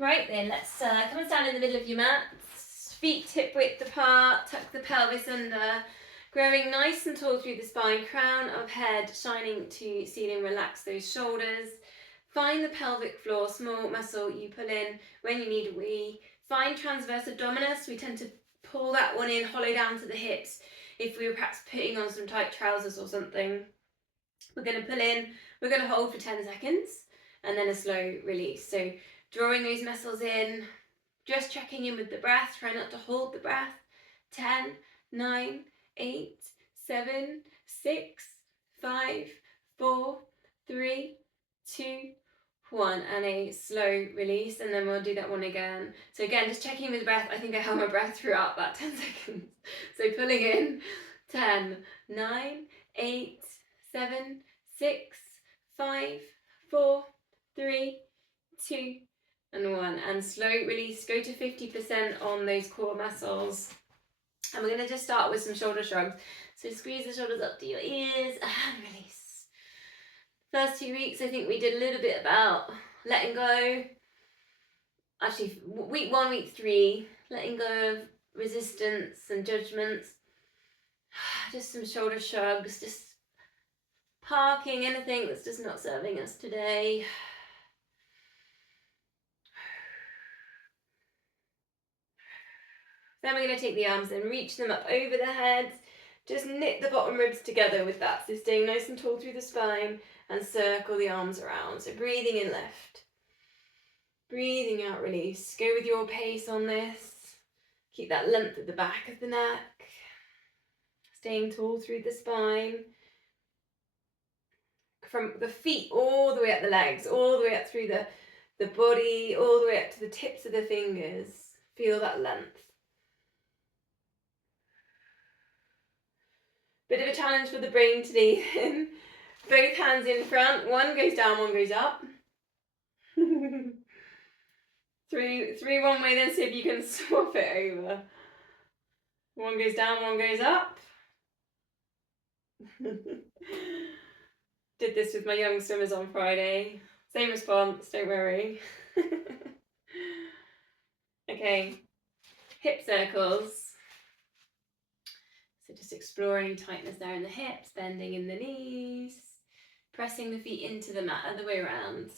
Right then, let's come and stand in the middle of your mat. Feet hip width apart, tuck the pelvis under, growing nice and tall through the spine, crown of head shining to ceiling, relax those shoulders. Find the pelvic floor, small muscle you pull in when you need a wee. Find transverse abdominis, we tend to pull that one in, hollow down to the hips if we were perhaps putting on some tight trousers or something. We're going to pull in, we're going to hold for 10 seconds and then a slow release. So drawing those muscles in, just checking in with the breath, try not to hold the breath. 10, 9, 8, 7, 6, 5, 4, 3, 2, 1, and a slow release, and then we'll do that one again. So again, just checking in with the breath. I think I held my breath throughout that 10 seconds. So pulling in, 10, 9, 8, 7, 6, 5, 4, 3, 2, and 1, and slow release. Go to 50% on those core muscles, and we're going to just start with some shoulder shrugs. So squeeze the shoulders up to your ears and release. First 2 weeks I think we did a little bit about letting go. Actually, week 1, week 3, letting go of resistance and judgments. Just some shoulder shrugs, just parking anything that's just not serving us today. Then we're going to take the arms and reach them up over the head. Just knit the bottom ribs together with that. So staying nice and tall through the spine and circle the arms around. So breathing in, lift. Breathing out, release. Go with your pace on this. Keep that length at the back of the neck. Staying tall through the spine. From the feet all the way up the legs, all the way up through the body, all the way up to the tips of the fingers. Feel that length. Bit of a challenge for the brain today. Both hands in front. One goes down, one goes up. three one way, then see if you can swap it over. One goes down, one goes up. Did this with my young swimmers on Friday. Same response, don't worry. Okay, hip circles. So just exploring tightness there in the hips, bending in the knees, pressing the feet into the mat, other way around.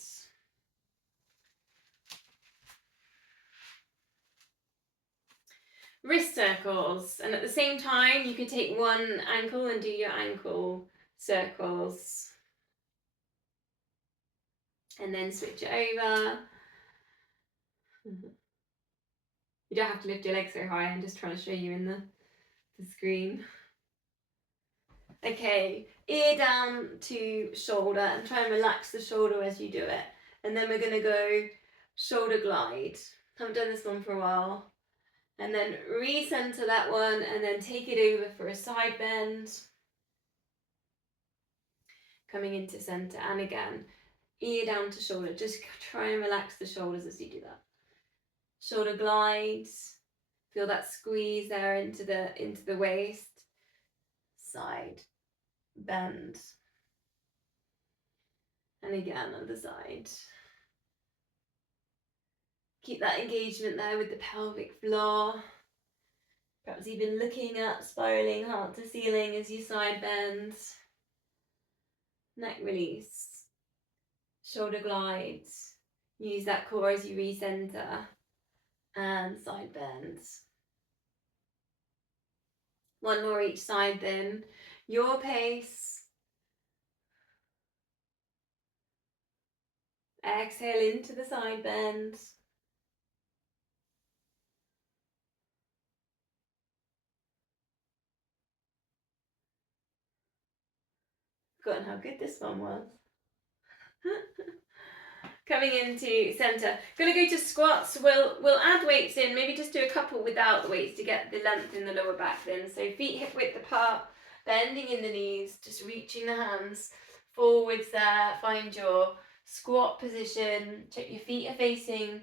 Wrist circles, and at the same time you could take one ankle and do your ankle circles. And then switch it over. You don't have to lift your legs so high, I'm just trying to show you in the screen. Okay, ear down to shoulder, and try and relax the shoulder as you do it. And then we're going to go shoulder glide. Haven't done this one for a while. And then recenter that one, and then take it over for a side bend. Coming into center, and again, ear down to shoulder. Just try and relax the shoulders as you do that. Shoulder glides. Feel that squeeze there into the waist. Side bend. And again, other side. Keep that engagement there with the pelvic floor. Perhaps even looking up, spiraling heart to ceiling as you side bend. Neck release. Shoulder glides. Use that core as you recenter. And side bends. One more each side then. Your pace. Exhale into the side bend. Forgotten how good this one was. Coming into center. Going to go to squats. We'll add weights in. Maybe just do a couple without the weights to get the length in the lower back then. So feet hip width apart, bending in the knees, just reaching the hands forwards there. Find your squat position. Check your feet are facing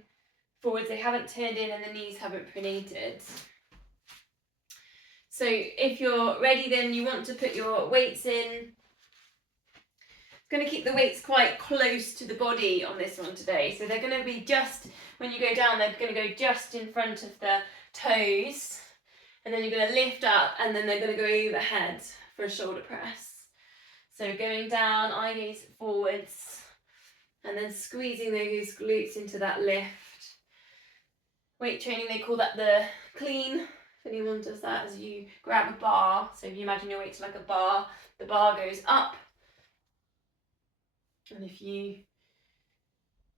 forwards. They haven't turned in and the knees haven't pronated. So if you're ready, then you want to put your weights in. Going to keep the weights quite close to the body on this one today. So they're going to be just, when you go down, they're going to go just in front of the toes. And then you're going to lift up, and then they're going to go overhead for a shoulder press. So going down, eye gaze forwards, and then squeezing those glutes into that lift. Weight training, they call that the clean. If anyone does that, as you grab a bar. So if you imagine your weight's like a bar, the bar goes up. And if you,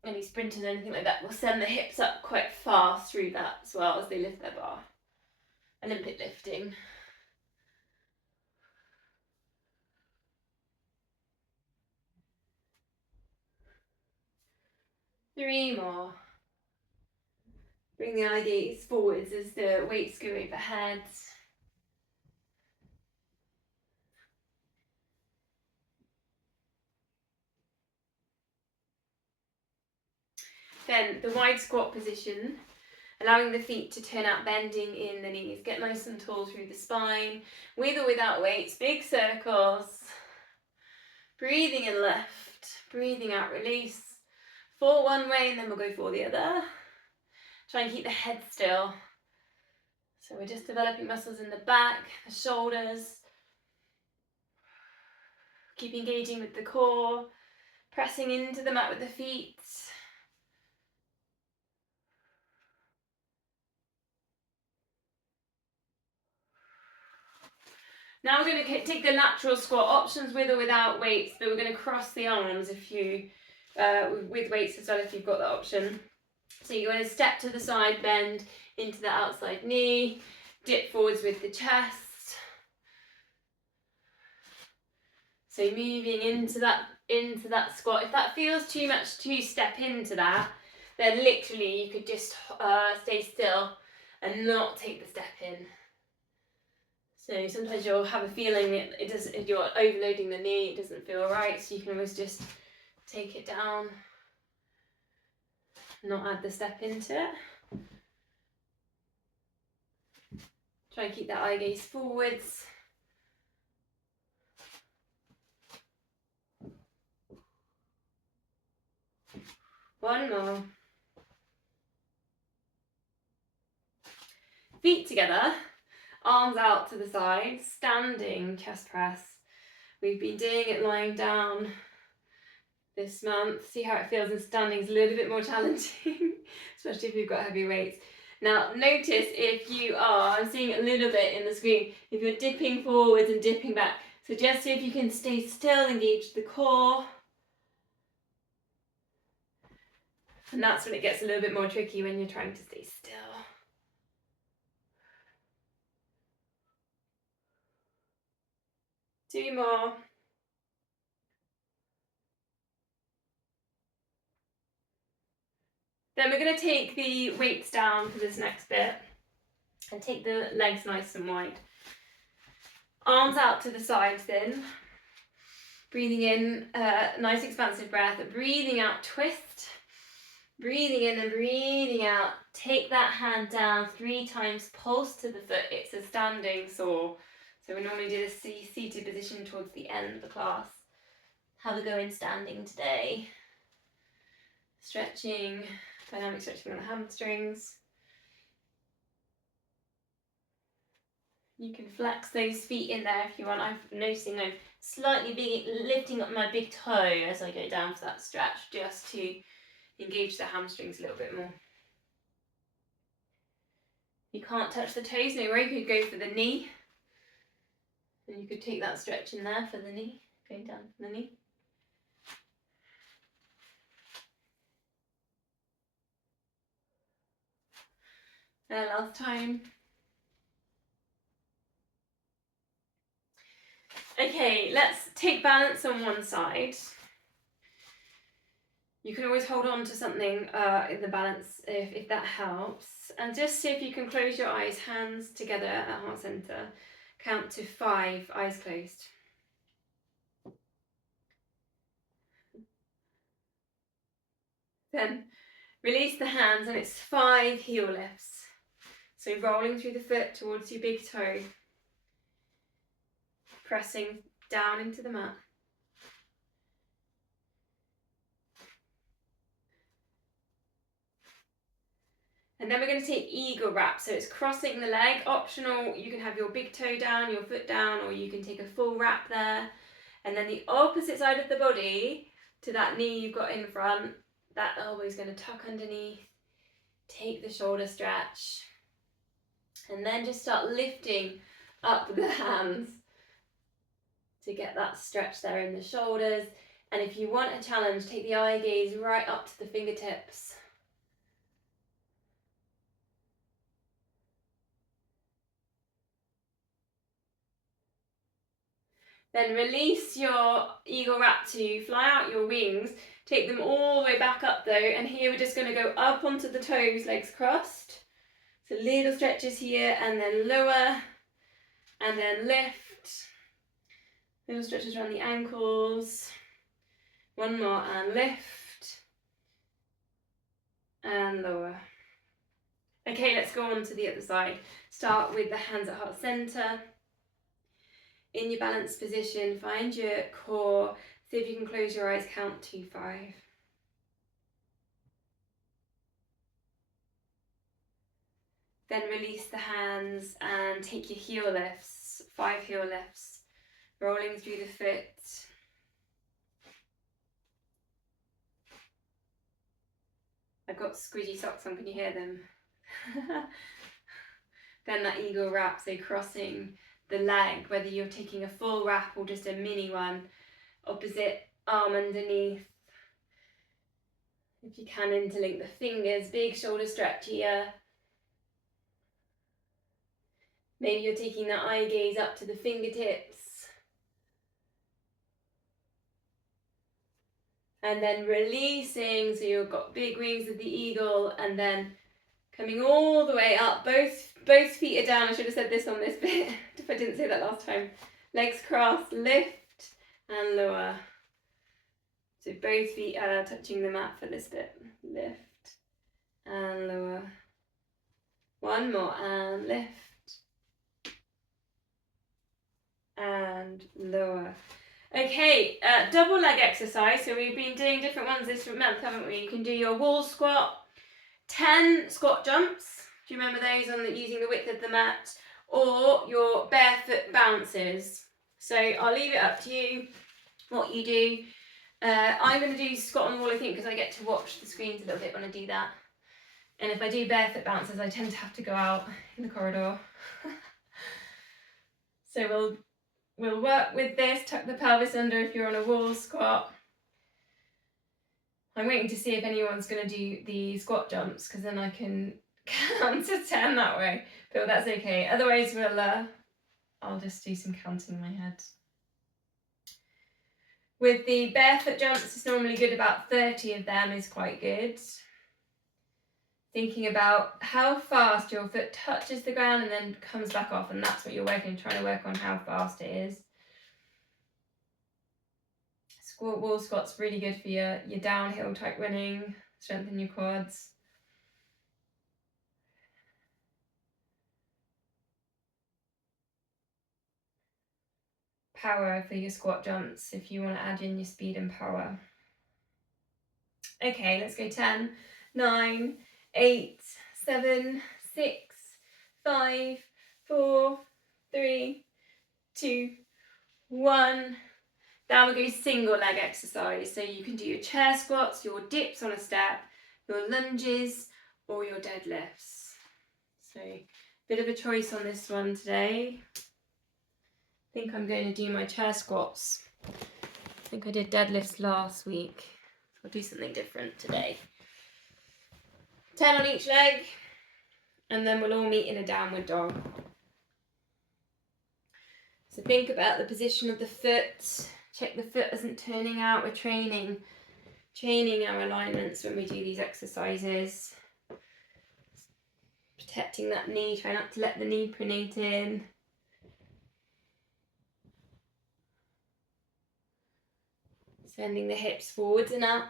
any sprinters or anything like that, will send the hips up quite fast through that as well as they lift their bar. Olympic lifting. Three more. Bring the eye gaze forwards as the weights go overhead. Then the wide squat position, allowing the feet to turn out, bending in the knees. Get nice and tall through the spine, with or without weights, big circles. Breathing in left, breathing out, release. For one way, and then we'll go for the other. Try and keep the head still. So we're just developing muscles in the back, the shoulders. Keep engaging with the core, pressing into the mat with the feet. Now we're going to take the lateral squat, options with or without weights, but we're going to cross the arms if you, with weights as well if you've got that option. So you're going to step to the side, bend into the outside knee, dip forwards with the chest. So moving into that squat. If that feels too much to step into that, then literally you could just stay still and not take the step in. So sometimes you'll have a feeling that you're overloading the knee, it doesn't feel right, so you can always just take it down, not add the step into it. Try and keep that eye gaze forwards. One more. Feet together, arms out to the side, standing chest press. We've been doing it lying down this month. See how it feels, and standing is a little bit more challenging, especially if you've got heavy weights. Now notice if you are, I'm seeing it a little bit in the screen, if you're dipping forwards and dipping back. So just see if you can stay still, engage the core. And that's when it gets a little bit more tricky, when you're trying to stay still. Two more. Then we're going to take the weights down for this next bit and take the legs nice and wide. Arms out to the sides then. Breathing in, nice expansive breath. Breathing out, twist. Breathing in and breathing out. Take that hand down 3 times, pulse to the foot. It's a standing saw. So we normally do this seated position towards the end of the class. Have a go in standing today. Stretching, dynamic stretching on the hamstrings. You can flex those feet in there if you want. I'm noticing I'm slightly lifting up my big toe as I go down for that stretch, just to engage the hamstrings a little bit more. You can't touch the toes, no worry, you could go for the knee. And you could take that stretch in there for the knee, going down for the knee. And last time. Okay, let's take balance on one side. You can always hold on to something in the balance if that helps. And just see if you can close your eyes, hands together at heart center. Count to 5, eyes closed. Then release the hands, and it's 5 heel lifts. So rolling through the foot towards your big toe. Pressing down into the mat. And then we're going to take eagle wrap. So it's crossing the leg. Optional, you can have your big toe down, your foot down, or you can take a full wrap there. And then the opposite side of the body to that knee you've got in front, that elbow is going to tuck underneath. Take the shoulder stretch. And then just start lifting up the hands to get that stretch there in the shoulders. And if you want a challenge, take the eye gaze right up to the fingertips. Then release your eagle wrap to fly out your wings. Take them all the way back up though. And here we're just going to go up onto the toes, legs crossed. So little stretches here and then lower and then lift. Little stretches around the ankles. One more and lift. And lower. Okay, let's go on to the other side. Start with the hands at heart center. In your balanced position, find your core. See if you can close your eyes, count to 5. Then release the hands and take your heel lifts, 5 heel lifts, rolling through the foot. I've got squidgy socks on, can you hear them? Then that eagle wrap, so crossing the leg, whether you're taking a full wrap or just a mini one, opposite arm underneath. If you can, interlink the fingers, big shoulder stretch here. Maybe you're taking that eye gaze up to the fingertips. And then releasing, so you've got big wings of the eagle, and then coming all the way up. Both feet are down. I should have said this on this bit if I didn't say that last time. Legs crossed, lift and lower. So both feet are touching the mat for this bit. Lift and lower. One more and lift and lower. Okay, double leg exercise. So we've been doing different ones this month, haven't we? You can do your wall squat, 10 squat jumps. Do you remember those on using the width of the mat? Or your barefoot bounces. So I'll leave it up to you what you do. I'm going to do squat on the wall, I think, because I get to watch the screens a little bit when I do that. And if I do barefoot bounces, I tend to have to go out in the corridor. So we'll work with this, tuck the pelvis under if you're on a wall squat. I'm waiting to see if anyone's going to do the squat jumps, because then I can count to 10 that way. But that's okay. Otherwise, I'll just do some counting in my head. With the barefoot jumps, it's normally good, about 30 of them is quite good. Thinking about how fast your foot touches the ground and then comes back off, and that's what you're trying to work on, how fast it is. Wall squat's really good for your downhill type running, strengthen your quads. Power for your squat jumps if you want to add in your speed and power. Okay, let's go 10, 9, 8, 7, 6, 5, 4, 3, 2, 1. Now we'll go single leg exercise. So you can do your chair squats, your dips on a step, your lunges, or your deadlifts. So bit of a choice on this one today. I think I'm going to do my chair squats. I think I did deadlifts last week. So I'll do something different today. 10 on each leg, and then we'll all meet in a downward dog. So think about the position of the foot. Check the foot isn't turning out. We're training our alignments when we do these exercises. Protecting that knee, try not to let the knee pronate in. Sending the hips forwards and up.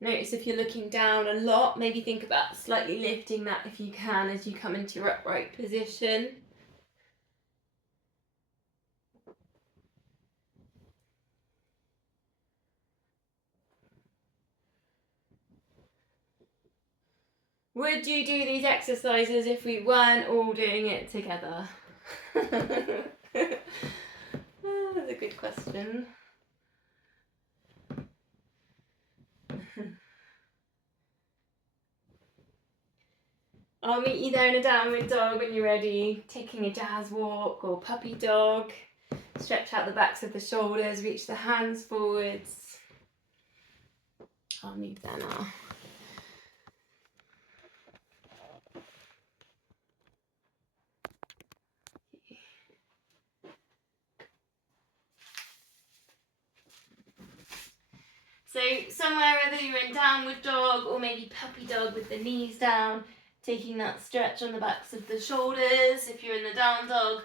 Notice if you're looking down a lot, maybe think about slightly lifting that if you can as you come into your upright position. Would you do these exercises if we weren't all doing it together? Oh, that's a good question. I'll meet you there in a downward dog when you're ready, taking a jazz walk or puppy dog. Stretch out the backs of the shoulders, reach the hands forwards. I'll move there now. So somewhere, whether you're in downward dog or maybe puppy dog with the knees down, taking that stretch on the backs of the shoulders. If you're in the down dog,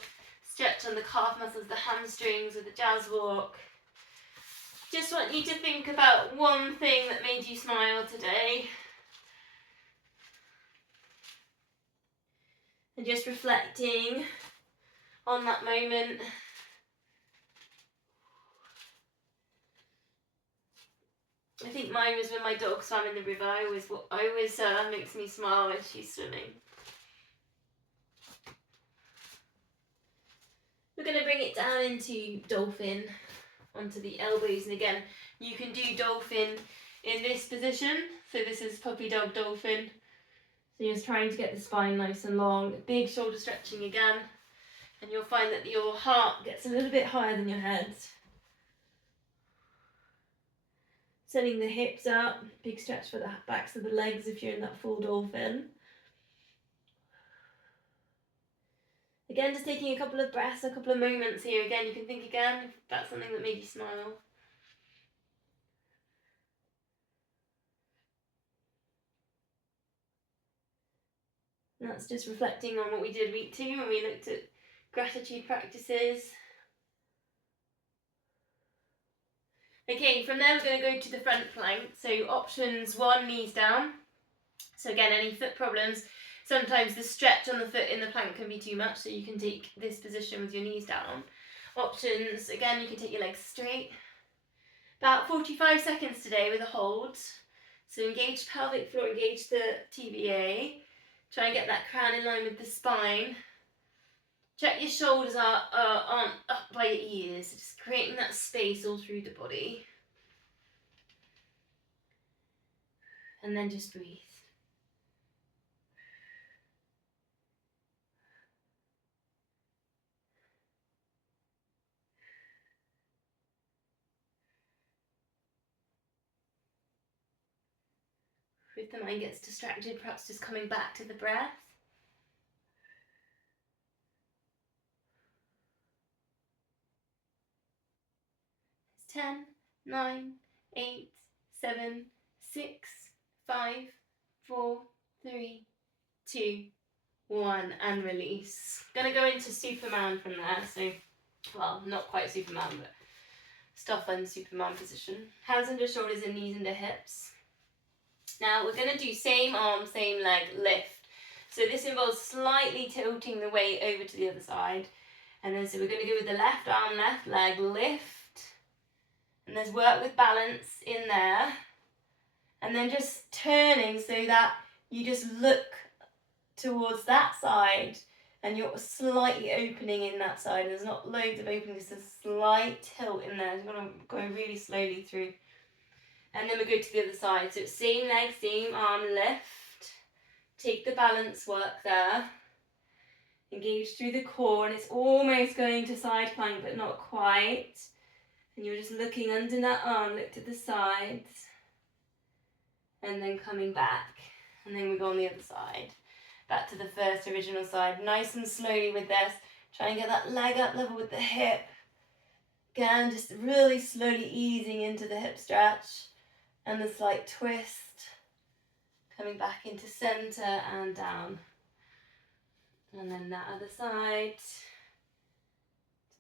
stretch on the calf muscles, the hamstrings with the jazz walk. Just want you to think about one thing that made you smile today. And just reflecting on that moment. I think mine was when my dog swam in the river. I always makes me smile when she's swimming. We're going to bring it down into dolphin, onto the elbows, and again, you can do dolphin in this position. So this is puppy dog dolphin. So you're just trying to get the spine nice and long, big shoulder stretching again, and you'll find that your heart gets a little bit higher than your head. Sending the hips up, big stretch for the backs of the legs if you're in that full dolphin. Again, just taking a couple of breaths, a couple of moments here. Again, you can think again if that's something that made you smile. And that's just reflecting on what we did week 2 when we looked at gratitude practices. Okay, from there we're going to go to the front plank. So options 1, knees down. So again, any foot problems, sometimes the stretch on the foot in the plank can be too much, so you can take this position with your knees down. Options, again, you can take your legs straight. About 45 seconds today with a hold. So engage pelvic floor, engage the TVA. Try and get that crown in line with the spine. Check your shoulders aren't up by your ears, just creating that space all through the body. And then just breathe. If the mind gets distracted, perhaps just coming back to the breath. 10, 9, 8, 7, 6, 5, 4, 3, 2, 1, and release. Gonna go into Superman from there, so, well, not quite Superman, but stuff in Superman position. Hands under shoulders and knees under hips. Now we're gonna do same arm, same leg lift. So this involves slightly tilting the weight over to the other side. And then so we're gonna go with the left arm, left leg lift. And there's work with balance in there. And then just turning so that you just look towards that side and you're slightly opening in that side. There's not loads of opening, just a slight tilt in there. You're going to go really slowly through. And then we go to the other side. So it's same leg, same arm, lift. Take the balance work there. Engage through the core, and it's almost going to side plank, but not quite. And you're just looking under that arm, look to the sides. And then coming back. And then we go on the other side. Back to the first original side. Nice and slowly with this. Try and get that leg up level with the hip. Again, just really slowly easing into the hip stretch. And a slight twist. Coming back into center and down. And then that other side.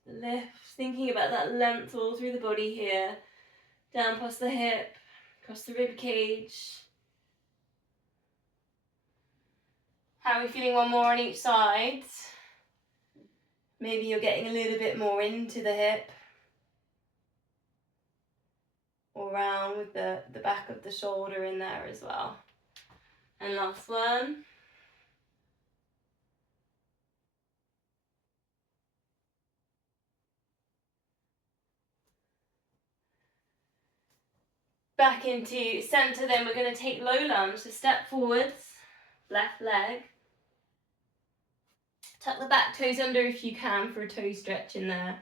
The lift, thinking about that length all through the body here, down past the hip, across the rib cage. How are we feeling? One more on each side. Maybe you're getting a little bit more into the hip, or round with the back of the shoulder in there as well. And last one. Back into center, then we're going to take low lunge. So step forwards, left leg. Tuck the back toes under if you can for a toe stretch in there.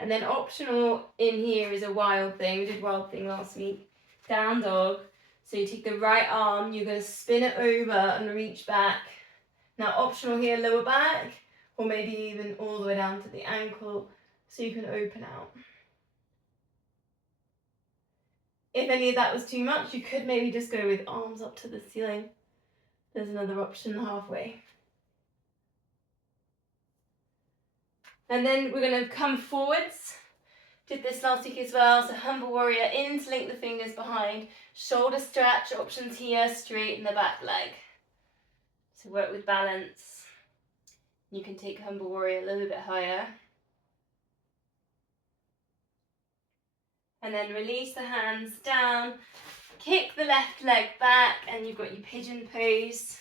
And then optional in here is a wild thing. We did wild thing last week. Down dog. So you take the right arm, you're going to spin it over and reach back. Now optional here, lower back, or maybe even all the way down to the ankle so you can open out. If any of that was too much, you could maybe just go with arms up to the ceiling. There's another option halfway. And then we're going to come forwards. Did this last week as well. So humble warrior, interlink the fingers behind. Shoulder stretch, options here, straighten the back leg. So work with balance. You can take humble warrior a little bit higher. And then release the hands down. Kick the left leg back and you've got your pigeon pose.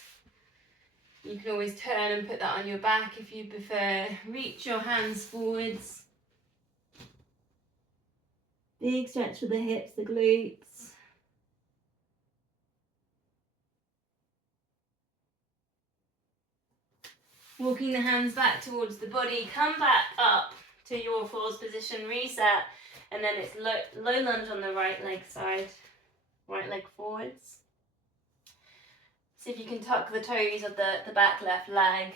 You can always turn and put that on your back if you prefer. Reach your hands forwards. Big stretch for the hips, the glutes. Walking the hands back towards the body. Come back up to your forwards position, reset. And then it's low lunge on the right leg side. Right leg forwards. See if you can tuck the toes of the back left leg.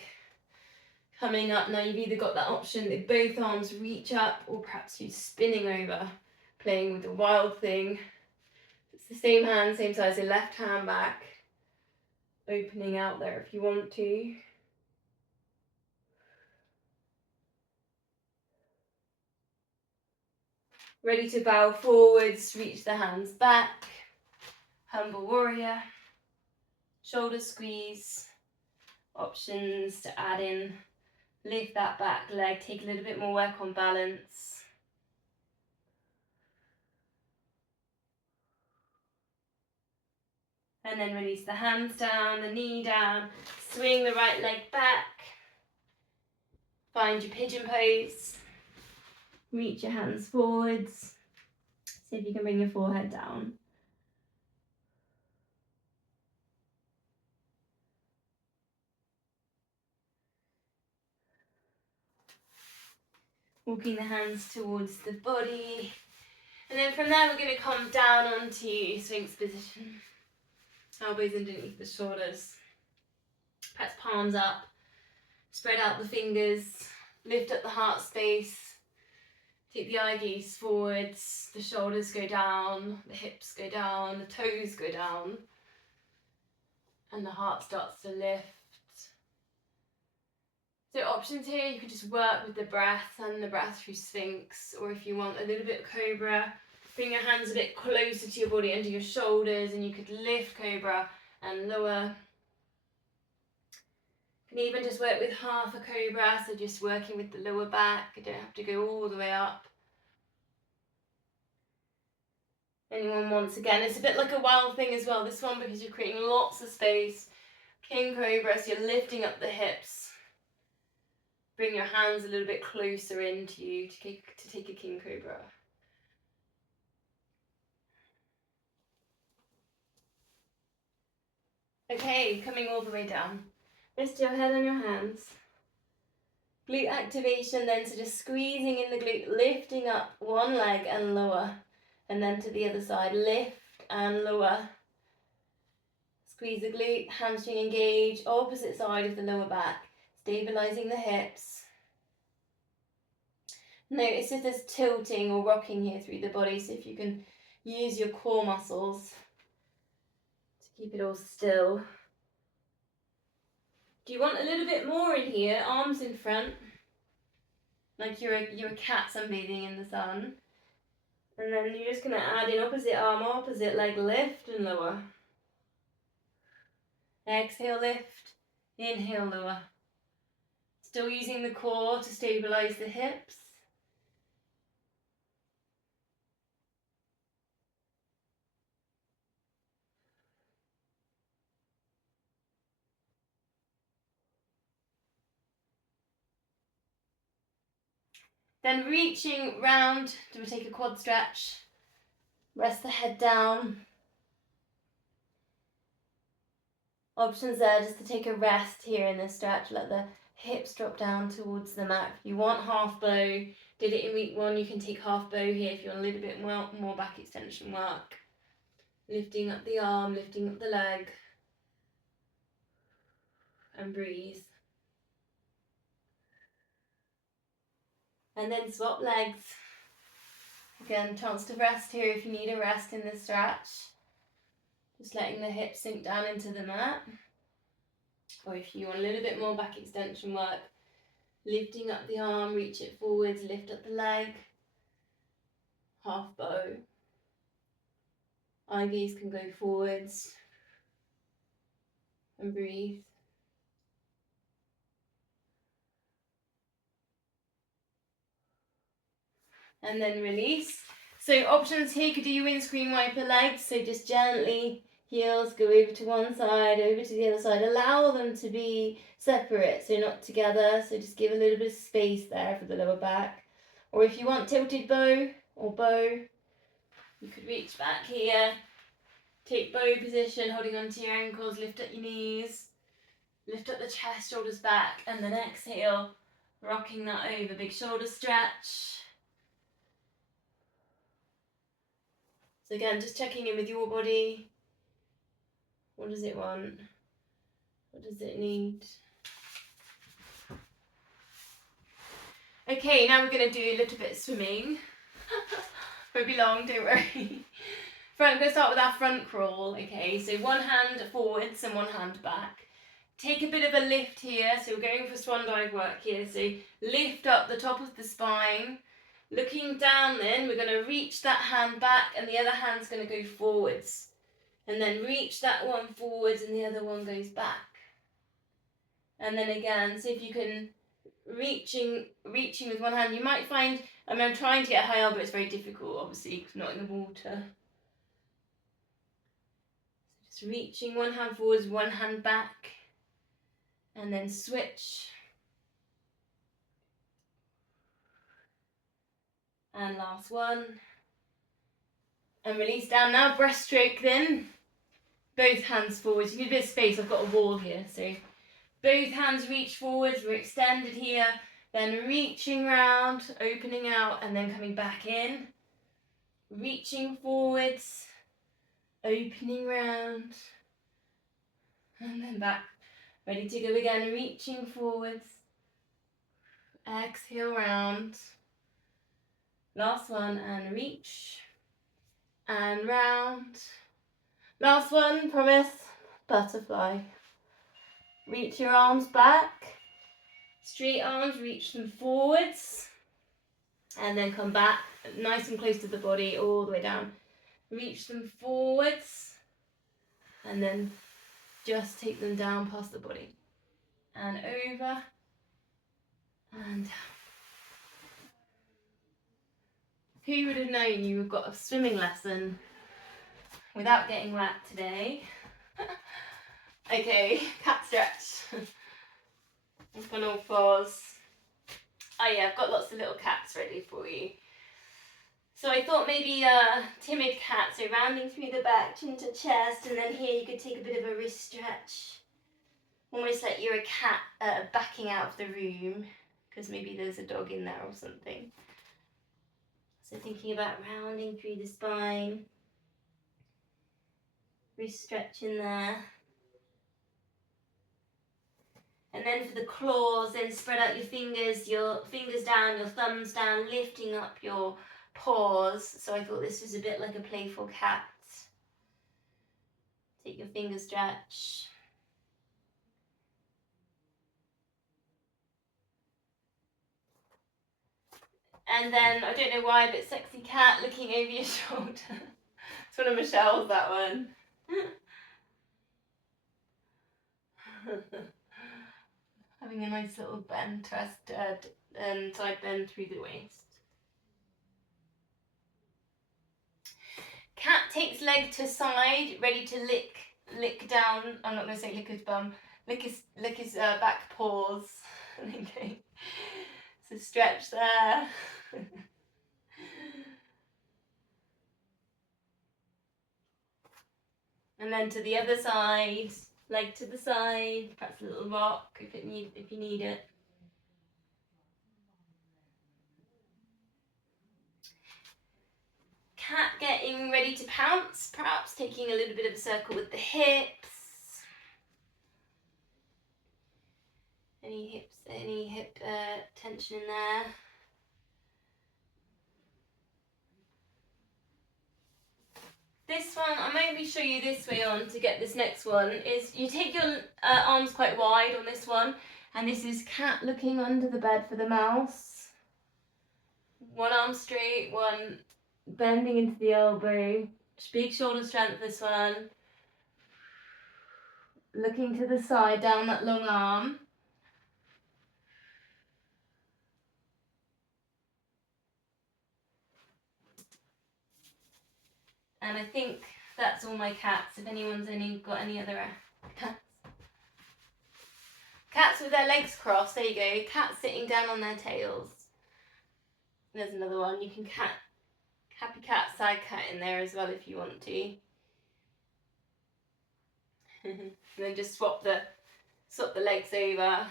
Coming up now, you've either got that option that both arms reach up, or perhaps you're spinning over, playing with the wild thing. It's the same hand, same size, so left hand back, opening out there if you want to. Ready to bow forwards, reach the hands back, humble warrior, shoulder squeeze, options to add in. Lift that back leg, take a little bit more work on balance. And then release the hands down, the knee down, swing the right leg back. Find your pigeon pose. Reach your hands forwards. See if you can bring your forehead down. Walking the hands towards the body. And then from there we're going to come down onto Sphinx position. Elbows underneath the shoulders. Press palms up. Spread out the fingers. Lift up the heart space. Take the eye gaze forwards. The shoulders go down. The hips go down. The toes go down. And the heart starts to lift. So options here, you could just work with the breath and the breath through Sphinx, or if you want a little bit of Cobra, bring your hands a bit closer to your body, under your shoulders, and you could lift Cobra and lower. You can even just work with half a Cobra, so just working with the lower back. You don't have to go all the way up. Anyone wants, again, it's a bit like a wild thing as well, this one, because you're creating lots of space. King Cobra, so you're lifting up the hips. Bring your hands a little bit closer into you to take a King Cobra. Okay, coming all the way down. Rest your head on your hands. Glute activation then, so just squeezing in the glute, lifting up one leg and lower. And then to the other side, lift and lower. Squeeze the glute, hamstring engage, opposite side of the lower back. Stabilizing the hips. Notice if there's tilting or rocking here through the body, so if you can use your core muscles to keep it all still. Do you want a little bit more in here? Arms in front, like you're a cat sunbathing in the sun. And then you're just going to add in opposite arm, opposite leg, lift and lower. Exhale, lift, inhale, lower. Still using the core to stabilize the hips. Then reaching round, do we take a quad stretch? Rest the head down. Options there just to take a rest here in this stretch. Let the hips drop down towards the mat. If you want half bow, did it in week 1, you can take half bow here if you want a little bit more back extension work. Lifting up the arm, lifting up the leg. And breathe. And then swap legs. Again, chance to rest here if you need a rest in this stretch. Just letting the hips sink down into the mat. Or if you want a little bit more back extension work, lifting up the arm, reach it forwards, lift up the leg. Half bow. Eye gaze can go forwards. And breathe. And then release. So options here, could do your windscreen wiper legs. So just gently, heels go over to one side, over to the other side. Allow them to be separate, so not together. So just give a little bit of space there for the lower back. Or if you want tilted bow or bow, you could reach back here. Take bow position, holding onto your ankles, lift up your knees. Lift up the chest, shoulders back, and then exhale, rocking that over. Big shoulder stretch. So again, just checking in with your body. What does it want? What does it need? Okay, now we're going to do a little bit of swimming. Won't be long, don't worry. I'm going to start with our front crawl. Okay, so one hand forwards and one hand back. Take a bit of a lift here. So we're going for swan dive work here. So lift up the top of the spine. Looking down then, we're going to reach that hand back and the other hand's going to go forwards. And then reach that one forwards and the other one goes back. And then again, see if you can reaching with one hand. You might find, I'm trying to get a high elbow, it's very difficult obviously because not in the water. So just reaching one hand forwards, one hand back. And then switch. And last one. And release down. Now breaststroke then. Both hands forwards. You need a bit of space. I've got a wall here. So both hands reach forwards. We're extended here. Then reaching round, opening out, and then coming back in. Reaching forwards. Opening round. And then back. Ready to go again. Reaching forwards. Exhale round. Last one and reach. And round. Last one, promise. Butterfly. Reach your arms back. Straight arms, reach them forwards. And then come back, nice and close to the body, all the way down. Reach them forwards. And then just take them down past the body. And over. And down. Who would have known you got a swimming lesson without getting wet today? Okay, cat stretch. Up on all fours. Oh yeah, I've got lots of little cats ready for you. So I thought maybe a timid cat, so rounding through the back, chin to chest, and then here you could take a bit of a wrist stretch. Almost like you're a cat backing out of the room, because maybe there's a dog in there or something. So thinking about rounding through the spine. Wrist stretch in there. And then for the claws, then spread out your fingers down, your thumbs down, lifting up your paws. So I thought this was a bit like a playful cat. Take your finger stretch. And then, I don't know why, but sexy cat looking over your shoulder. It's one of Michelle's, that one. Having a nice little bend, and side bend through the waist. Cat takes leg to side, ready to lick down. I'm not going to say lick his bum. Lick his back paws. Okay. So stretch there. And then to the other side, leg to the side, perhaps a little rock if you need it. Cat getting ready to pounce, perhaps taking a little bit of a circle with the hips. Any hip tension in there. This one, I maybe show you this way on to get this next one, is you take your arms quite wide on this one, and this is cat looking under the bed for the mouse. One arm straight, one bending into the elbow. Big shoulder strength, this one. Looking to the side, down that long arm. And I think that's all my cats, if anyone's got any other cats. Cats with their legs crossed, there you go. Cats sitting down on their tails. There's another one. You can happy cat side cat in there as well if you want to. And then just swap the legs over.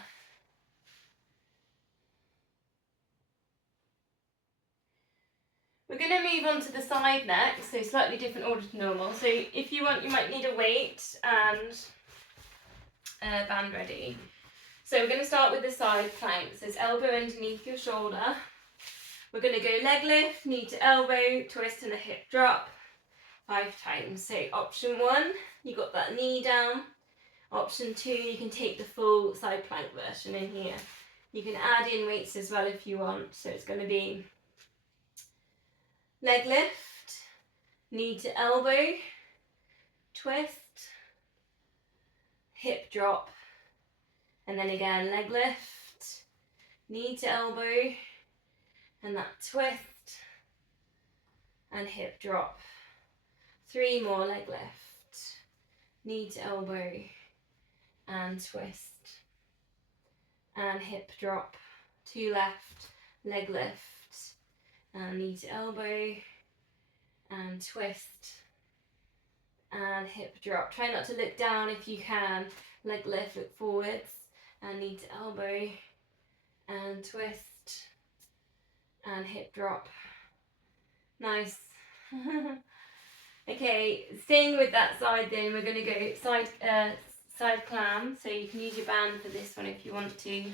We're going to move on to the side next, so slightly different order to normal. So if you want, you might need a weight and a band ready. So we're going to start with the side planks. There's elbow underneath your shoulder. We're going to go leg lift, knee to elbow, twist and a hip drop 5 times. So option 1, you got that knee down. Option 2, you can take the full side plank version in here. You can add in weights as well if you want. So it's going to be leg lift, knee to elbow, twist, hip drop, and then again leg lift, knee to elbow, and that twist and hip drop. 3 more leg lift, knee to elbow and twist and hip drop. 2 left, leg lift and knee to elbow and twist and hip drop. Try not to look down if you can. Leg lift, look forwards and knee to elbow and twist and hip drop. Nice. Okay, staying with that side then, we're going to go side clam. So you can use your band for this one if you want to.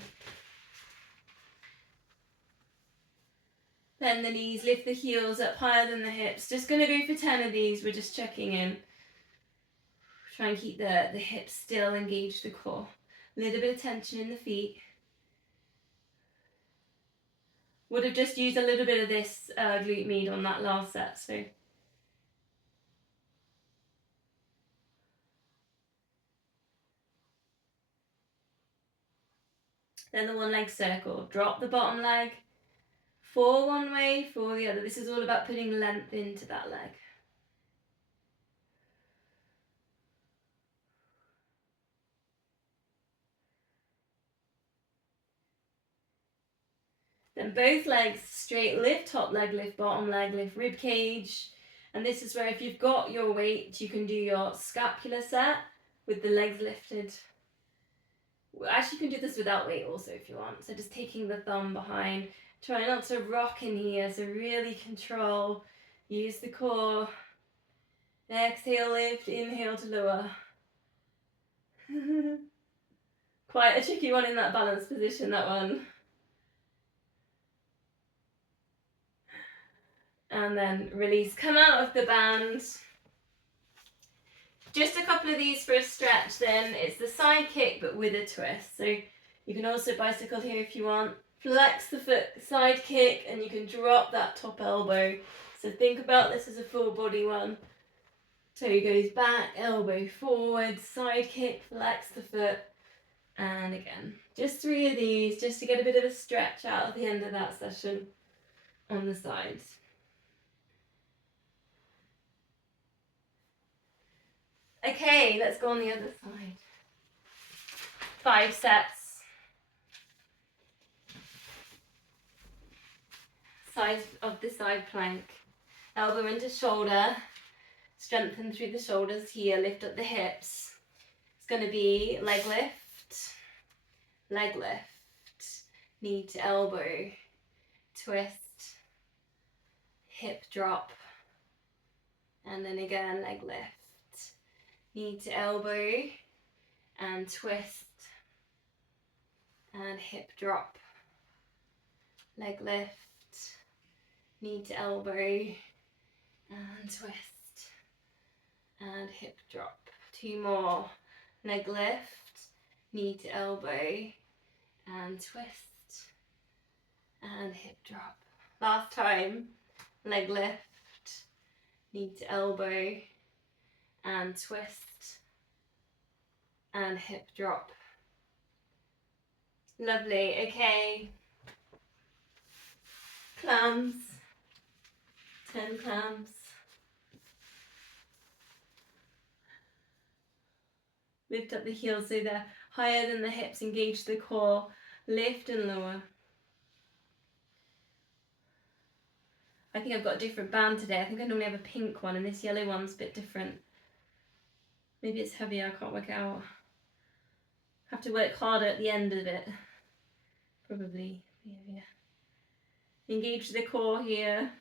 Bend the knees, lift the heels up higher than the hips. Just going to go for 10 of these. We're just checking in. Try and keep the hips still, engage the core. A little bit of tension in the feet. Would have just used a little bit of this glute med on that last set. So then the one leg circle. Drop the bottom leg. 4 one way, 4 the other. This is all about putting length into that leg. Then both legs straight lift, top leg lift, bottom leg lift, rib cage. And this is where if you've got your weight, you can do your scapular set with the legs lifted. Actually, you can do this without weight also if you want. So just taking the thumb behind. Try not to rock in here, so really control. Use the core. Exhale, lift, inhale to lower. Quite a tricky one in that balanced position, that one. And then release, come out of the band. Just a couple of these for a stretch then. It's the side kick but with a twist. So you can also bicycle here if you want. Flex the foot, side kick, and you can drop that top elbow. So think about this as a full body one. So he goes back, elbow forward, side kick, flex the foot, and again. Just 3 of these, just to get a bit of a stretch out at the end of that session on the sides. Okay, let's go on the other side. 5 sets. side of the side plank. Elbow into shoulder. Strengthen through the shoulders here. Lift up the hips. It's going to be leg lift, knee to elbow, twist, hip drop, and then again leg lift, knee to elbow, and twist, and hip drop, leg lift, knee to elbow, and twist, and hip drop. 2 more, leg lift, knee to elbow, and twist, and hip drop. Last time, leg lift, knee to elbow, and twist, and hip drop. Lovely. Okay, clams, 10 clams. Lift up the heels so they're higher than the hips, engage the core, lift and lower. I think I've got a different band today. I think I normally have a pink one and this yellow one's a bit different. Maybe it's heavier, I can't work it out. Have to work harder at the end of it. Probably. Yeah. Engage the core here.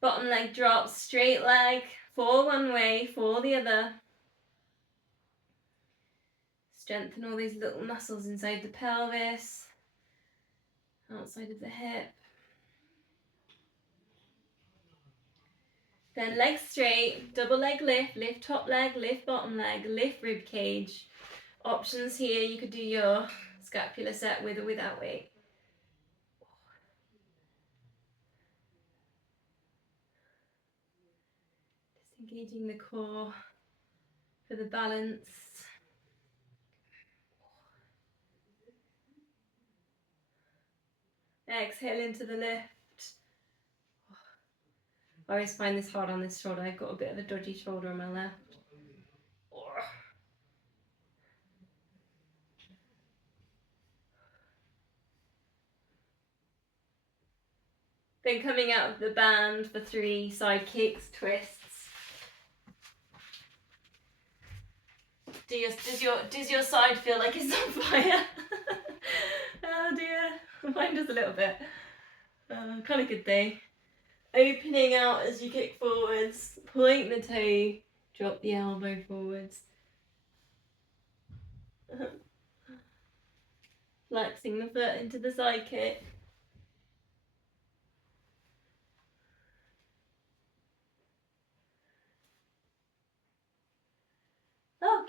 Bottom leg drops, straight leg, for one way, for the other. Strengthen all these little muscles inside the pelvis, outside of the hip. Then legs straight, double leg lift, lift top leg, lift bottom leg, lift rib cage. Options here, you could do your scapular set with or without weight. Just engaging the core for the balance. Exhale into the lift. I always find this hard on this shoulder. I've got a bit of a dodgy shoulder on my left. Then coming out of the band for 3 side kicks, twists. Does your side feel like it's on fire? Oh dear, mine does a little bit. Kind of good though. Opening out as you kick forwards, point the toe, drop the elbow forwards. Flexing the foot into the side kick.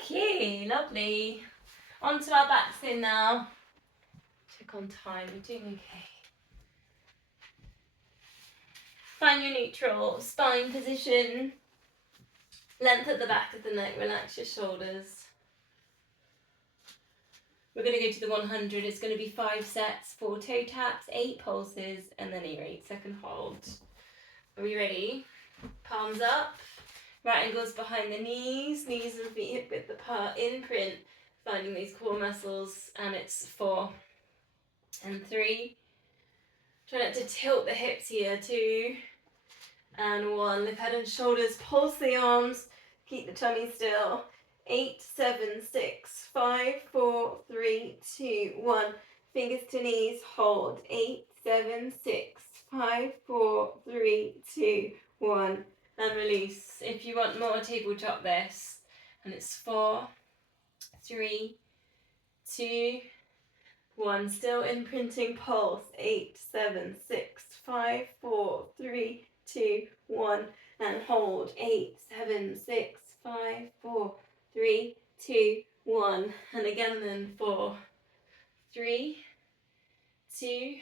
Okay, lovely. Onto our backs then now. Check on time, we're doing okay. Find your neutral spine position. Length at the back of the neck, relax your shoulders. We're going to go to the 100. It's going to be 5 sets, 4 toe taps, 8 pulses, and then your 8-second hold. Are we ready? Palms up, right ankles behind the knees and feet hip width apart, imprint, finding these core muscles, and it's 4 and 3. Try not to tilt the hips here, 2 and 1. Lift head and shoulders, pulse the arms, keep the tummy still. 8, 7, 6, 5, 4, 3, 2, 1. Fingers to knees, hold. 8, 7, 6, 5, 4, 3, 2, 1. And release. If you want more, tabletop this. And it's 4, 3, 2, 1. Still imprinting pulse. 8, 7, 6, 5, 4, 3, 2, 1. And hold. 8, 7, 6, 5, 4, 3, 2, 1. And again then 4, 3, 2,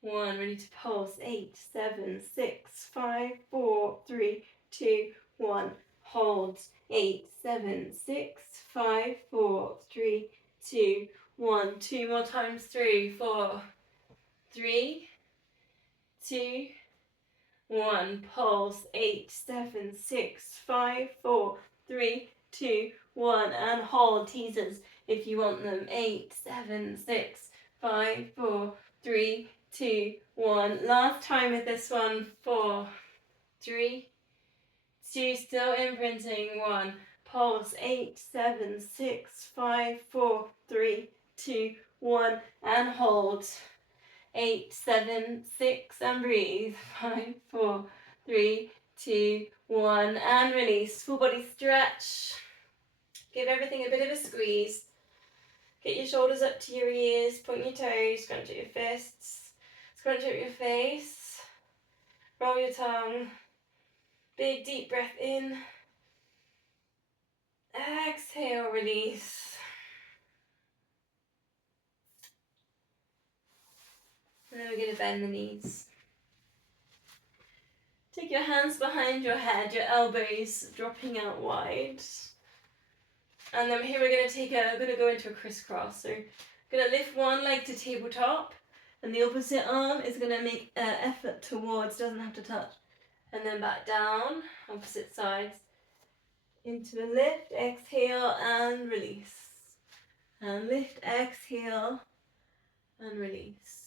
1. Ready to pulse. 8, 7, 6, 5, 4, 3, 2, 1. Hold. 8, 7, 6, 5, 4, 3, 2, 1. 2 more times through. 4, 3, 2, 1. Pulse. 8, 7, 6, 5, 4, 3, 2, 1. And hold. Teasers if you want them. 8, 7, 6, 5, 4, 3, 2, 1. Last time with this one. 4, 3, 2. Still imprinting. 1. Pulse. 8, 7, 6, 5, 4, 3, 2, 1. And hold. 8, 7, 6, and breathe. 5, 4, 3, 2, 1, and release. Full body stretch. Give everything a bit of a squeeze. Get your shoulders up to your ears, point your toes, scrunch up your fists, scrunch up your face, roll your tongue. Big deep breath in. Exhale, release. And then we're going to bend the knees. Take your hands behind your head, your elbows dropping out wide. And then here we're going to go into a crisscross. So I'm going to lift one leg to tabletop, and the opposite arm is going to make an effort towards, doesn't have to touch. And then back down, opposite sides. Into a lift, exhale, and release. And lift, exhale, and release.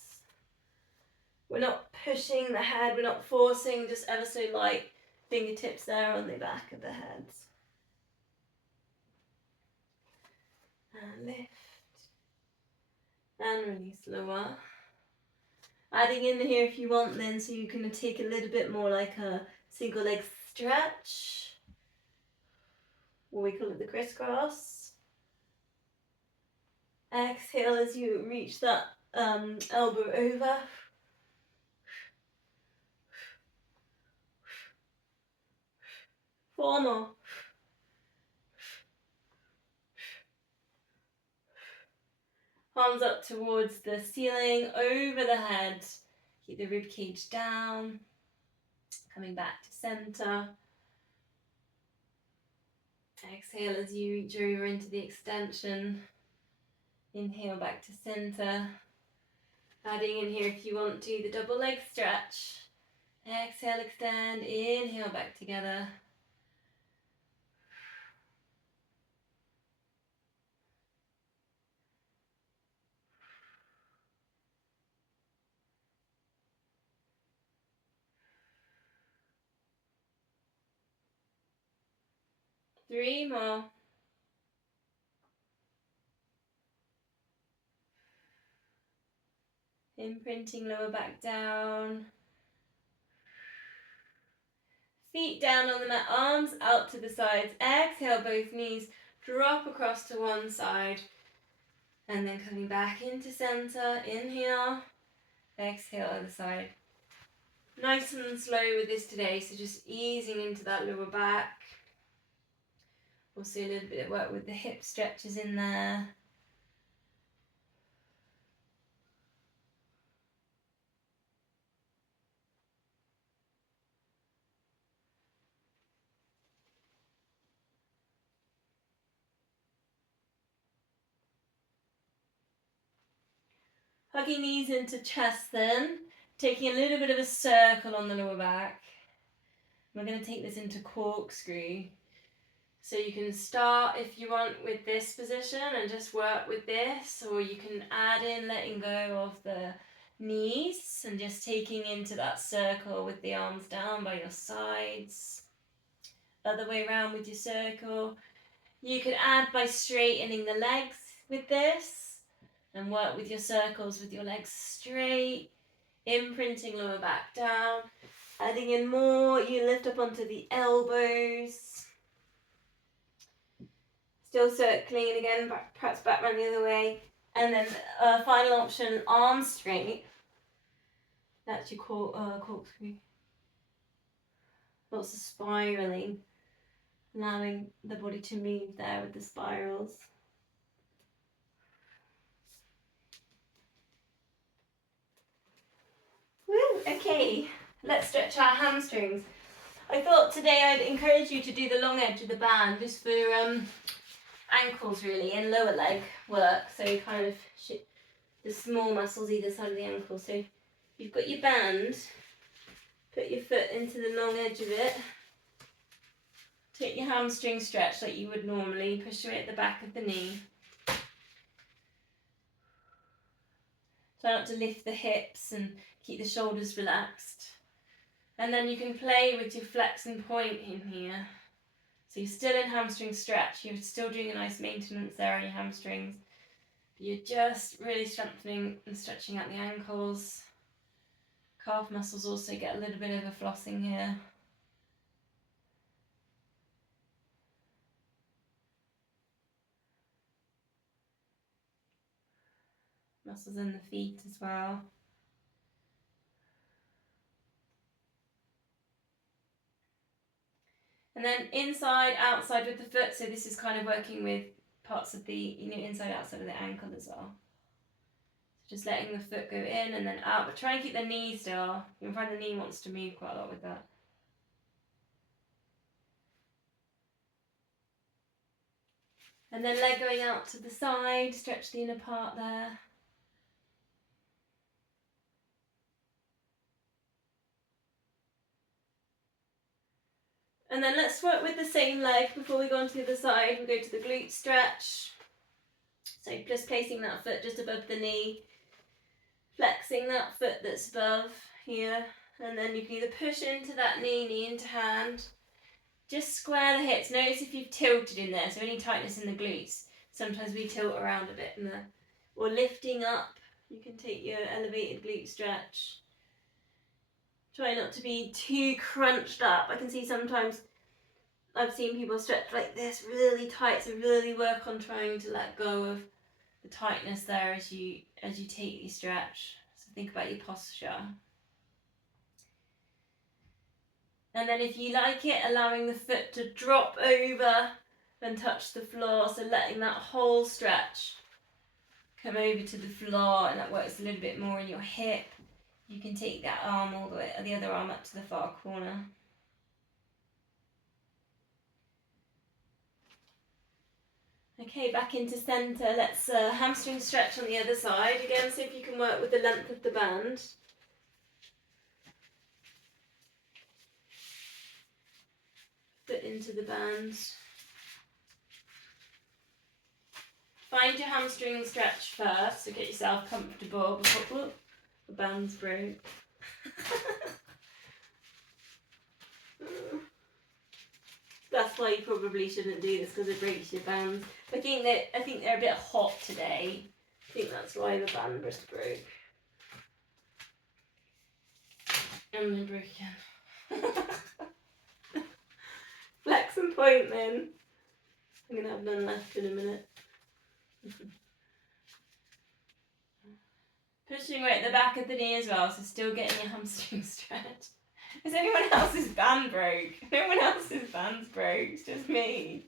We're not pushing the head, we're not forcing, just ever so light fingertips there on the back of the head. And lift. And release, lower. Adding in here if you want then, so you can take a little bit more like a single leg stretch. Or we call it the crisscross. Exhale as you reach that elbow over. Four more. Arms up towards the ceiling, over the head. Keep the rib cage down. Coming back to center. Exhale as you reach over into the extension. Inhale back to center. Adding in here if you want to the double leg stretch. Exhale, extend, inhale back together. Three more. Imprinting lower back down. Feet down on the mat, arms out to the sides. Exhale, both knees drop across to one side. And then coming back into center. Inhale. Exhale, other side. Nice and slow with this today, so just easing into that lower back. Also a little bit of work with the hip stretches in there. Hugging knees into chest then, taking a little bit of a circle on the lower back. We're going to take this into corkscrew. So you can start, if you want, with this position and just work with this, or you can add in letting go of the knees and just taking into that circle with the arms down by your sides. Other way around with your circle. You could add by straightening the legs with this and work with your circles with your legs straight, imprinting lower back down. Adding in more, you lift up onto the elbows. Still circling, and again, perhaps back round the other way. And then final option, arms straight. That's your corkscrew. Lots of spiraling, allowing the body to move there with the spirals. Woo, okay, let's stretch our hamstrings. I thought today I'd encourage you to do the long edge of the band just for ankles really, and lower leg work. So kind of the small muscles either side of the ankle. So you've got your band, Put your foot into the long edge of it. Take your hamstring stretch like you would normally. Push away at the back of the knee. Try not to lift the hips and keep the shoulders relaxed. And then you can play with your flex and point in here. So you're still in hamstring stretch. You're still doing a nice maintenance there on your hamstrings. But you're just really strengthening and stretching out the ankles. Calf muscles also get a little bit of a flossing here. Muscles in the feet as well. And then inside, outside with the foot. So this is kind of working with parts of the, inside, outside of the ankle as well. So just letting the foot go in and then out. But try and keep the knee still. You'll find the knee wants to move quite a lot with that. And then leg going out to the side, stretch the inner part there. And then let's work with the same leg before we go on to the other side. We'll go to the glute stretch. So just placing that foot just above the knee, flexing that foot that's above here. And then you can either push into that knee into hand. Just square the hips. Notice if you've tilted in there, so any tightness in the glutes. Sometimes we tilt around a bit in there. Or lifting up. You can take your elevated glute stretch. Try not to be too crunched up. I can see sometimes I've seen people stretch like this really tight, so really work on trying to let go of the tightness there as you take your stretch. So think about your posture. And then if you like it, allowing the foot to drop over and touch the floor, so letting that whole stretch come over to the floor, and that works a little bit more in your hip. You can take that arm all the way, or the other arm up to the far corner. Okay, back into centre. Let's hamstring stretch on the other side. Again, see if you can work with the length of the band. Foot into the band. Find your hamstring stretch first, so get yourself comfortable before the band's broke. That's why you probably shouldn't do this, because it breaks your bands. I think they're a bit hot today. I think that's why the band just broke. And then broke again. Flex and point then. I'm going to have none left in a minute. Pushing right at the back of the knee as well, so still getting your hamstring stretch. Is anyone else's band broke? No one else's band's broke, it's just me.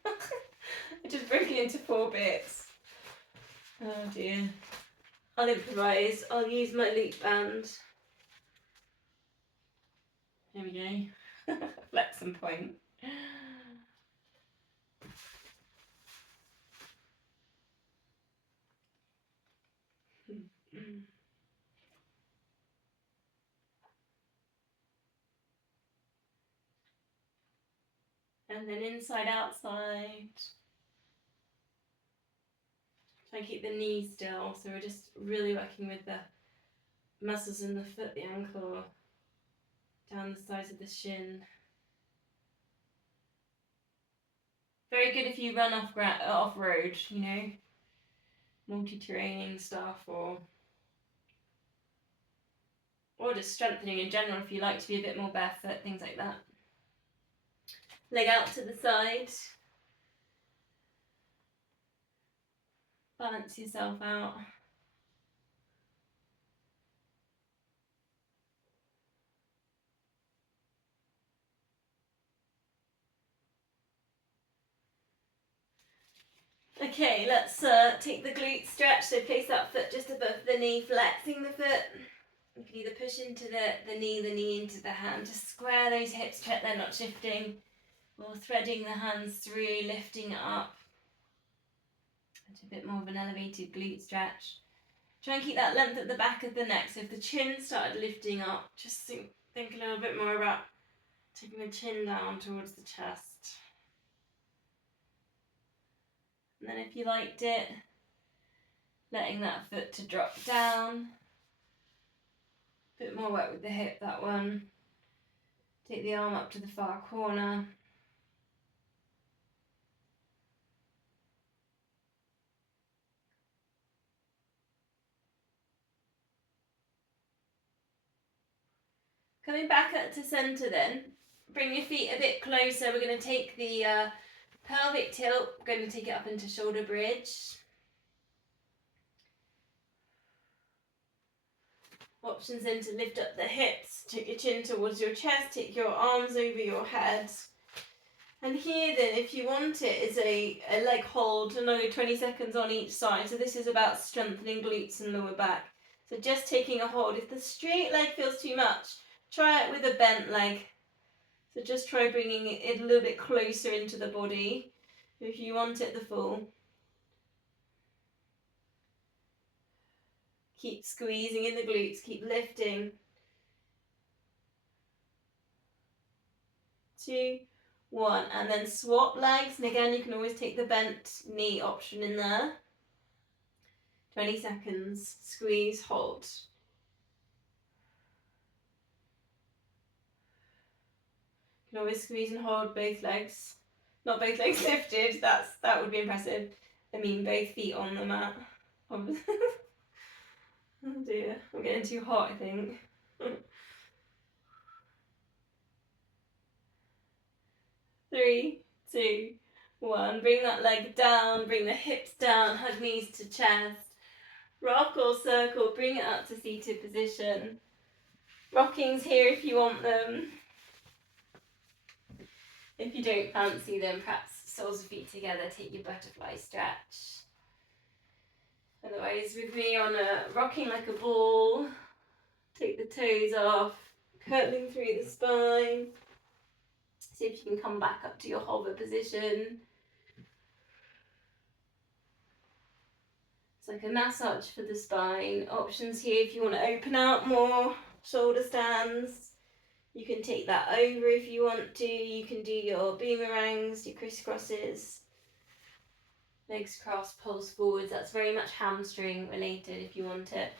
I just broke it into 4 bits. Oh dear. I'll improvise. I'll use my loop band. Here we go. Flex and point. And then inside, outside. Try and keep the knee still. So we're just really working with the muscles in the foot, the ankle, down the sides of the shin. Very good if you run off road, multi-terraining stuff, or just strengthening in general if you like to be a bit more barefoot, things like that. Leg out to the side. Balance yourself out. Okay, let's take the glute stretch. So place that foot just above the knee, flexing the foot. You can either push into the knee into the hand. Just square those hips, check they're not shifting. Or threading the hands through, lifting it up. It's a bit more of an elevated glute stretch. Try and keep that length at the back of the neck. So if the chin started lifting up, just think a little bit more about taking the chin down towards the chest. And then if you liked it, letting that foot to drop down. Bit more work with the hip, that one. Take the arm up to the far corner. Coming back up to centre then, bring your feet a bit closer. We're going to take the pelvic tilt, we're going to take it up into shoulder bridge. Options then to lift up the hips, take your chin towards your chest, take your arms over your head. And here then, if you want it, is a leg hold, another 20 seconds on each side. So this is about strengthening glutes and lower back. So just taking a hold. If the straight leg feels too much, try it with a bent leg. So just try bringing it a little bit closer into the body if you want it the full. Keep squeezing in the glutes, keep lifting. 2, 1, and then swap legs. And again, you can always take the bent knee option in there. 20 seconds, squeeze, hold. You can always squeeze and hold both legs. Not both legs lifted, that would be impressive. I mean both feet on the mat. Oh dear, I'm getting too hot, I think. 3, 2, 1. Bring that leg down, bring the hips down, hug knees to chest. Rock or circle, bring it up to seated position. Rockings here if you want them. If you don't fancy them, perhaps soles of feet together, take your butterfly stretch. Otherwise, with me on a rocking like a ball, take the toes off, curling through the spine. See if you can come back up to your hover position. It's like a massage for the spine. Options here if you want to open out more, shoulder stands. You can take that over if you want to. You can do your boomerangs, your crisscrosses. Legs crossed, pulse forwards. That's very much hamstring related if you want it.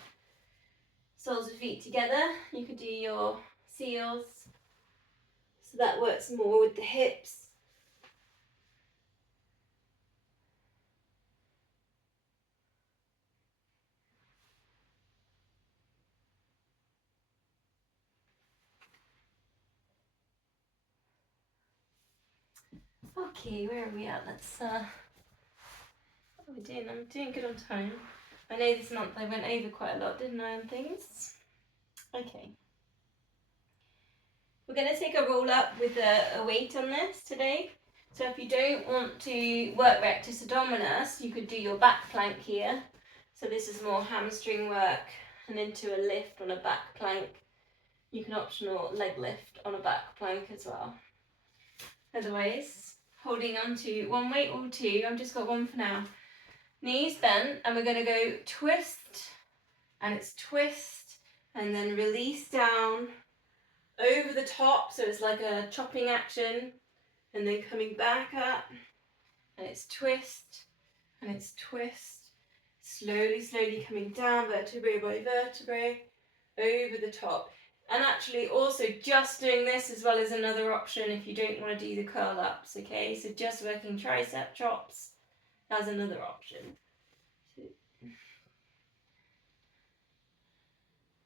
Soles of feet together. You could do your seals. So that works more with the hips. Okay, where are we at? Let's what are we doing? I'm doing good on time. I know this month I went over quite a lot, didn't I, on things? Okay. We're going to take a roll up with a weight on this today. So if you don't want to work rectus abdominis, you could do your back plank here. So this is more hamstring work and into a lift on a back plank. You can optional leg lift on a back plank as well. Otherwise, holding on to one weight or two, I've just got one for now. Knees bent, and we're going to go twist, and it's twist, and then release down over the top, so it's like a chopping action, and then coming back up, and it's twist, and it's twist, slowly, slowly coming down vertebrae by vertebrae, over the top. And actually also just doing this as well as another option if you don't want to do the curl ups, okay? So just working tricep chops as another option.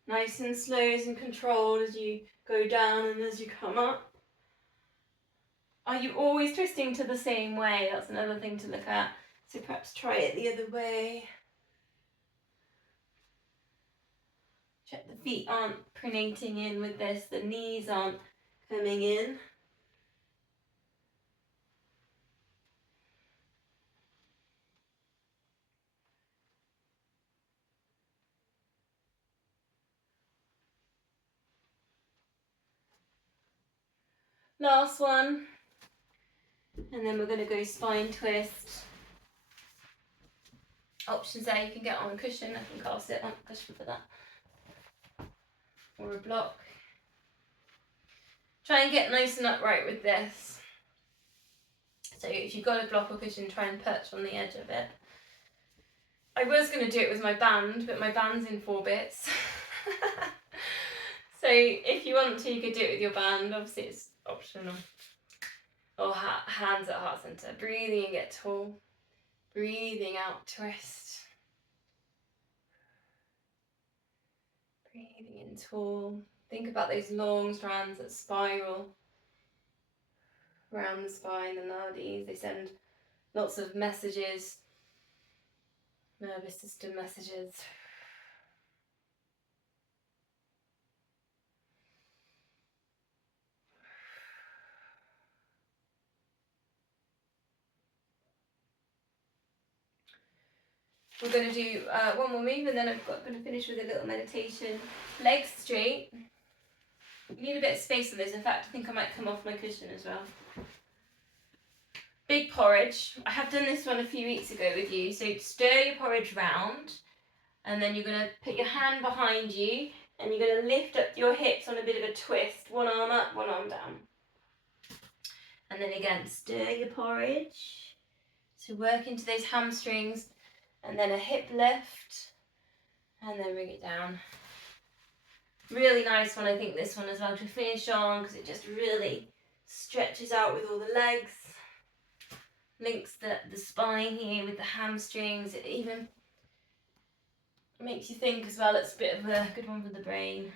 Nice and slow and controlled as you go down and as you come up. Are you always twisting to the same way? That's another thing to look at. So perhaps try it the other way. Check the feet aren't pronating in with this, the knees aren't coming in. Last one. And then we're going to go spine twist. Options there, you can get on a cushion. I think I'll sit on a cushion for that. Or a block. Try and get nice and upright with this. So if you've got a block or cushion, try and perch on the edge of it. I was going to do it with my band, but my band's in 4 bits. So if you want to, you could do it with your band. Obviously it's optional. Or hands at heart center. Breathing in, get tall. Breathing out, twist. Breathing in, tall. Think about those long strands that spiral around the spine and the they send lots of messages, nervous system messages. We're going to do one more move and then I'm going to finish with a little meditation. Legs straight. You need a bit of space on this. In fact, I think I might come off my cushion as well. Big porridge. I have done this one a few weeks ago with you. So stir your porridge round and then you're going to put your hand behind you and you're going to lift up your hips on a bit of a twist. One arm up, one arm down. And then again, stir your porridge. So work into those hamstrings and then a hip lift and then bring it down. Really nice one, I think, this one as well to finish on because it just really stretches out with all the legs. Links the spine here with the hamstrings. It even makes you think as well. It's a bit of a good one for the brain.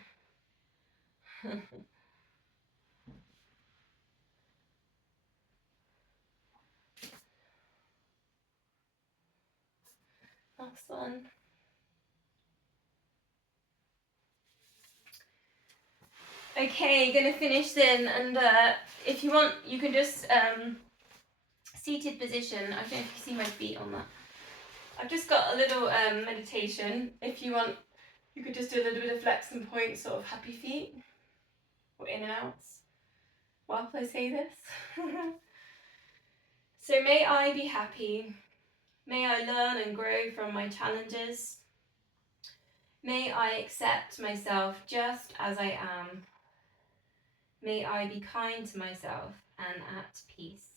Last one. Okay, going to finish then, and if you want, you can just seated position. I don't know if you see my feet on that. I've just got a little meditation. If you want, you could just do a little bit of flex and point, sort of happy feet, or in and outs, whilst I say this. So may I be happy. May I learn and grow from my challenges. May I accept myself just as I am. May I be kind to myself and at peace.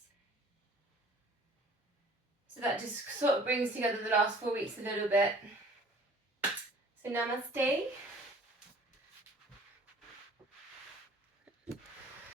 So that just sort of brings together the last 4 weeks a little bit. So namaste.